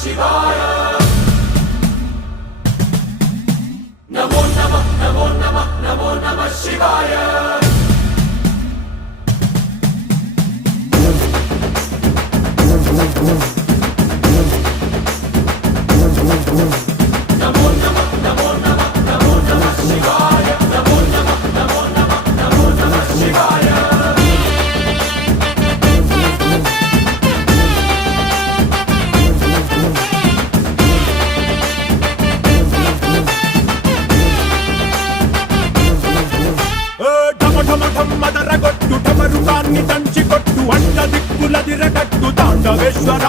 शिवाय नमो नमः नमो नमः नमो नमः शिवाय नमो नमः नमो नमः नमो नमः शिवाय नमो नमः नमो नमः नमो नमः शिवाय మదరగొట్టు ఢమరుకాన్ని దంచి కొట్టు అంట దిక్కుల దిరగట్టు తాండవేశ్వర